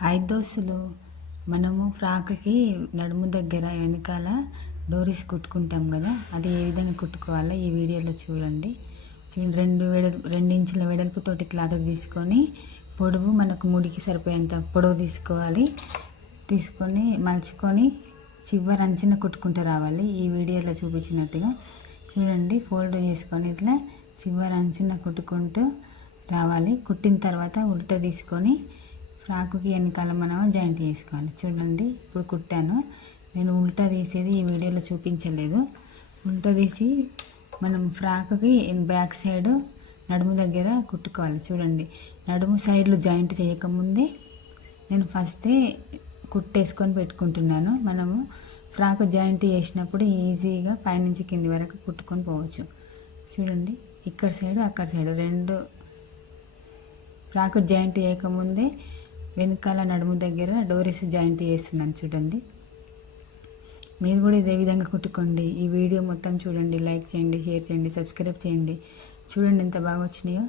Hi దోస్తులు, మనము ఫ్రాక్కి నడుము దగ్గర వెనకాల డోరీస్ కుట్టుకుంటాం కదా, అది ఏ విధంగా కుట్టుకోవాలో ఈ వీడియోలో చూడండి. 2 ఇంచుల వెడల్పుతోటి క్లాత్ తీసుకొని పొడవు మనకు ముడికి సరిపోయేంత పొడవు తీసుకొని మలుచుకొని చివరి అంచున కుట్టుకుంటూ రావాలి. ఈ వీడియోలో చూపించినట్టుగా చూడండి. ఫోల్డ్ చేసుకొని ఇట్లా చివరి అంచున కుట్టుకుంటూ రావాలి. కుట్టిన తర్వాత ఉల్టా తీసుకొని ఫ్రాకుకి వెనకాల మనం జాయింట్ చేసుకోవాలి. చూడండి, ఇప్పుడు కుట్టాను. నేను ఉల్టా తీసేది ఈ వీడియోలో చూపించలేదు. ఉల్టా తీసి మనం ఫ్రాకుకి బ్యాక్ సైడ్ నడుము దగ్గర కుట్టుకోవాలి. చూడండి, నడుము సైడ్లు జాయింట్ చేయకముందే నేను ఫస్టే కుట్టేసుకొని పెట్టుకుంటున్నాను. మనము ఫ్రాక్ జాయింట్ చేసినప్పుడు ఈజీగా పైనుంచి కింది వరకు కుట్టుకొని పోవచ్చు. చూడండి, ఇక్కడ సైడు అక్కడ సైడు 2 ఫ్రాక్ జాయింట్ చేయకముందే వెనకాల నడుము దగ్గర డోరీస్ జాయింట్ చేస్తున్నాను. చూడండి, మీరు కూడా ఇదే విధంగా కుట్టుకోండి. ఈ వీడియో మొత్తం చూడండి, లైక్ చేయండి, షేర్ చేయండి, సబ్స్క్రైబ్ చేయండి. చూడండి ఎంత బాగా వచ్చినాయో.